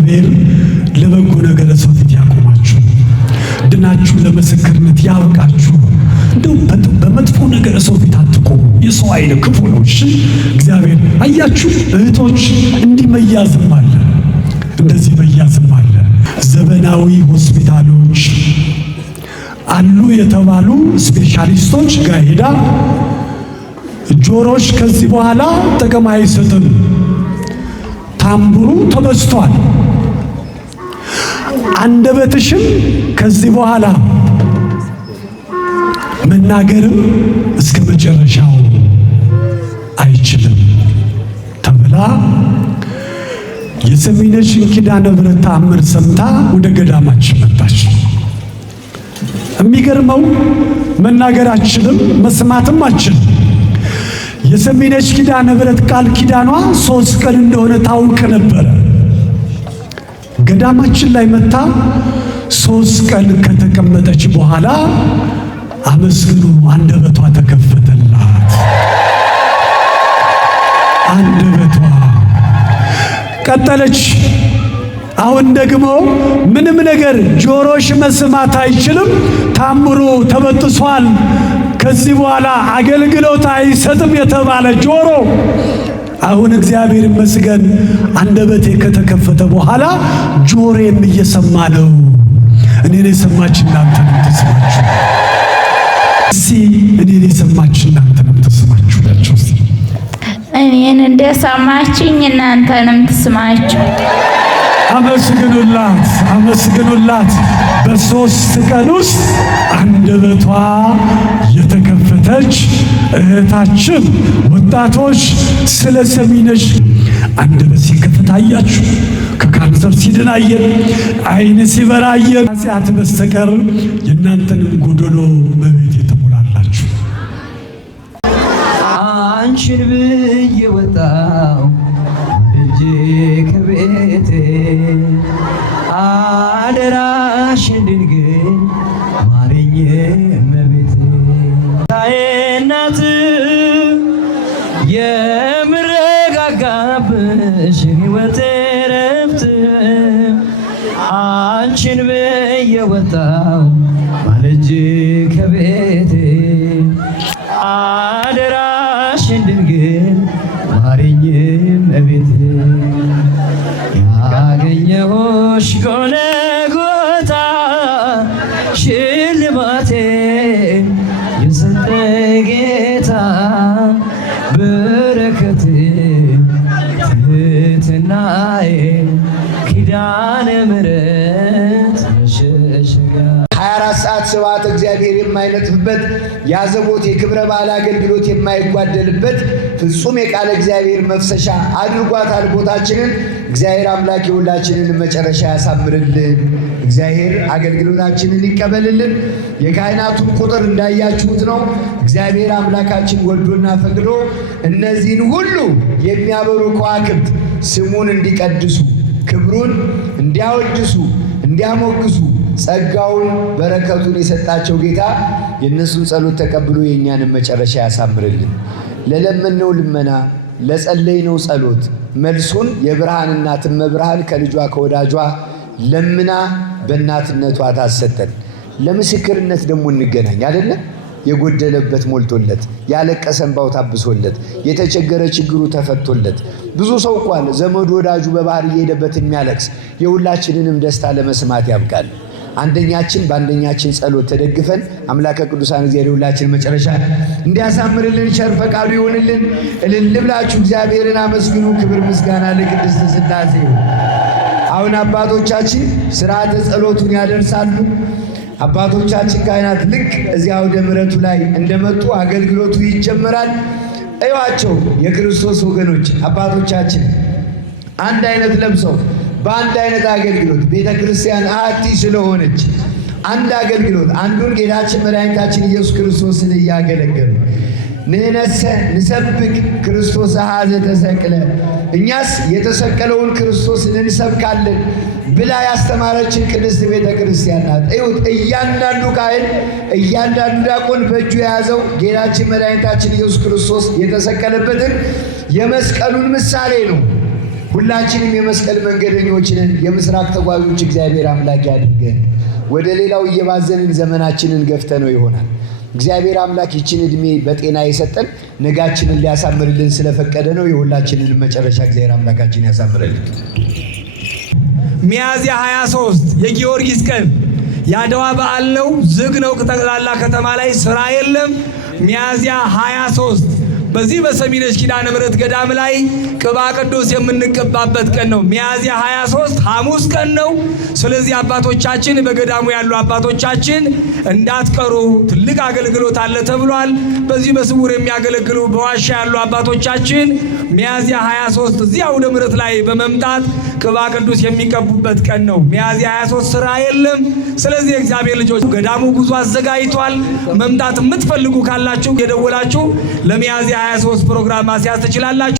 እግዚአብሔር ለበጎ ነገር ሰው ፊት ያቆማችሁ፣ ድናችሁ ለምስክርነት ያብቃችሁ። እንደው በመጥፎ ነገር ሰው ፊት አትቆሙ። የሰው አይነ ክፉ ነው። እሺ እግዚአብሔር አያችሁ እህቶች፣ እንዲህ መያዝም አለ፣ እንደዚህ መያዝም አለ። ዘመናዊ ሆስፒታሎች አሉ የተባሉ ስፔሻሊስቶች ጋር ሄዳ ጆሮሽ ከዚህ በኋላ ጥቅም አይሰጥም፣ ታምቡሩ ተበስቷል፣ አንደበትሽም ከዚህ በኋላ መናገርም እስከ መጨረሻው አይችልም ተብላ የሰሚነሽን ኪዳነ ምሕረት ተአምር ሰምታ ወደ ገዳማችን መጣች። የሚገርመው መናገር አችልም መስማትም አችልም። የሰሚነሽ ኪዳነ ምሕረት ቃል ኪዳኗ 3 ቀን እንደሆነ ታውቅ ነበረ። ገዳማችን ላይ መጣ 3 ቀን ከተቀመጠች በኋላ አመስግኑ አንደበቷ ተከፈተላት። አንደበቷ ቀጠለች። አሁን ደግሞ ምንም ነገር ጆሮሽ መስማት አይችልም፣ ታምሩ ተበጥሷል፣ ከዚህ በኋላ አገልግሎት አይሰጥም የተባለ ጆሮ አሁን እግዚአብሔር ይመስገን አንደበቴ ከተከፈተ በኋላ ጆሮዬም እየሰማ ነው። እኔን የሰማች እናንተንም ተሰማችሁ። እኔን የሰማች እናንተንም ተሰማችሁ። እኔን እንደሰማችኝ እናንተንም ተሰማችሁ። አመስግኑላት፣ አመስግኑላት። በ3 ቀን ውስጥ አንደበቷ የተከፈተች እህታችን። ወጣቶች ስለ ሰሚነሽ አንደበት ሲከፈት አያችሁ። ከካንሰር ሲድን አየን፣ አይን ሲበራ አየን። ኃጢአት በስተቀር የእናንተንም ጎደሎ በቤት የተሞላላችሁ። አንቺን ብዬ ወጣው ልጄ ከቤቴ አደራሽን ድንግል ማረኝ እመቤቴ። እናት የምረጋጋብሽ ሕይወቴ ረፍት አንቺን ብዬ ወጣው ልጄ ከቤቴ አደራሽን ድንግል ማረኝ እመቤቴ። ያገኘሁሽ ጎልጎታ ሽልማቴ የሰጠ ጌታ በረከት ትሕትናዬ ኪዳነ ምሕረት መሸሸጊያ 24 ሰዓት ስብሐተ እግዚአብሔር የማይነጥፍበት ያዘቦት የክብረ በዓል አገልግሎት የማይጓደልበት ፍጹም የቃለ እግዚአብሔር መፍሰሻ አድርጓታል ቦታችንን። እግዚአብሔር አምላክ የሁላችንን መጨረሻ ያሳምርልን። እግዚአብሔር አገልግሎታችንን ይቀበልልን። የካህናቱን ቁጥር እንዳያችሁት ነው። እግዚአብሔር አምላካችን ወዶና ፈቅዶ እነዚህን ሁሉ የሚያበሩ ከዋክብት ስሙን እንዲቀድሱ፣ ክብሩን እንዲያወድሱ፣ እንዲያሞግሱ ጸጋውን በረከቱን የሰጣቸው ጌታ የእነሱን ጸሎት ተቀብሎ የእኛንም መጨረሻ ያሳምርልን። ለለመነው ልመና ለጸለይነው ጸሎት መልሱን የብርሃን እናት እመብርሃን ከልጇ ከወዳጇ ለምና በእናትነቷ ታሰጠን። ለምስክርነት ደግሞ እንገናኝ አይደለ? የጎደለበት ሞልቶለት፣ ያለቀሰ እንባው ታብሶለት፣ የተቸገረ ችግሩ ተፈቶለት። ብዙ ሰው እኮ አለ ዘመድ ወዳጁ በባህር እየሄደበት የሚያለቅስ። የሁላችንንም ደስታ ለመስማት ያብቃል። አንደኛችን በአንደኛችን ጸሎት ተደግፈን አምላከ ቅዱሳን እግዚአብሔር ሁላችን መጨረሻ እንዲያሳምርልን ቸር ፈቃዱ ይሆንልን። እልል ብላችሁ እግዚአብሔርን አመስግኑ። ክብር ምስጋና ለቅድስት ሥላሴ። አሁን አባቶቻችን ሥርዓተ ጸሎቱን ያደርሳሉ። አባቶቻችን ካህናት ልክ እዚያ አውደ ምሕረቱ ላይ እንደመጡ አገልግሎቱ ይጀመራል። እዩዋቸው የክርስቶስ ወገኖች አባቶቻችን አንድ አይነት ለብሰው በአንድ አይነት አገልግሎት ቤተ ክርስቲያን አሐቲ ስለሆነች አንድ አገልግሎት አንዱን ጌታችን መድኃኒታችን ኢየሱስ ክርስቶስን እያገለገሉ ንሕነሰ ንሰብክ ክርስቶስ አኀዘ ተሰቅለ፣ እኛስ የተሰቀለውን ክርስቶስን እንሰብካለን ብላ ያስተማረችን ቅድስት ቤተ ክርስቲያን ናት። እዩት፣ እያንዳንዱ ካህን እያንዳንዱ ዲያቆን በእጁ የያዘው ጌታችን መድኃኒታችን ኢየሱስ ክርስቶስ የተሰቀለበትን የመስቀሉን ምሳሌ ነው። ሁላችንም የመስቀል መንገደኞች ነን። የምስራቅ ተጓዦች እግዚአብሔር አምላክ ያድርገን። ወደ ሌላው እየባዘንን ዘመናችንን ገፍተነው ይሆናል። እግዚአብሔር አምላክ ይችን ዕድሜ በጤና የሰጠን ነጋችንን ሊያሳምርልን ስለፈቀደ ነው። የሁላችንን መጨረሻ እግዚአብሔር አምላካችን ያሳምርልን። ሚያዝያ 23 የጊዮርጊስ ቀን የአድዋ በዓል ነው። ዝግ ነው። ጠቅላላ ከተማ ላይ ስራ የለም። ሚያዝያ 23 በዚህ በሰሚነሽ ኪዳነ ምሕረት ገዳም ላይ ቅባ ቅዱስ የምንቀባበት ቀን ነው። ሚያዝያ 23 ሐሙስ ቀን ነው። ስለዚህ አባቶቻችን በገዳሙ ያሉ አባቶቻችን እንዳትቀሩ፣ ትልቅ አገልግሎት አለ ተብሏል። በዚህ በስውር የሚያገለግሉ በዋሻ ያሉ አባቶቻችን ሚያዝያ 23 እዚህ አውደ ምሕረት ላይ በመምጣት ቅባ ቅዱስ የሚቀቡበት ቀን ነው። ሚያዝያ 23 ስራ የለም። ስለዚህ የእግዚአብሔር ልጆች ገዳሙ ጉዞ አዘጋጅቷል። መምጣት የምትፈልጉ ካላችሁ የደወላችሁ ለሚያዝያ 23 ፕሮግራም ማስያዝ ትችላላችሁ።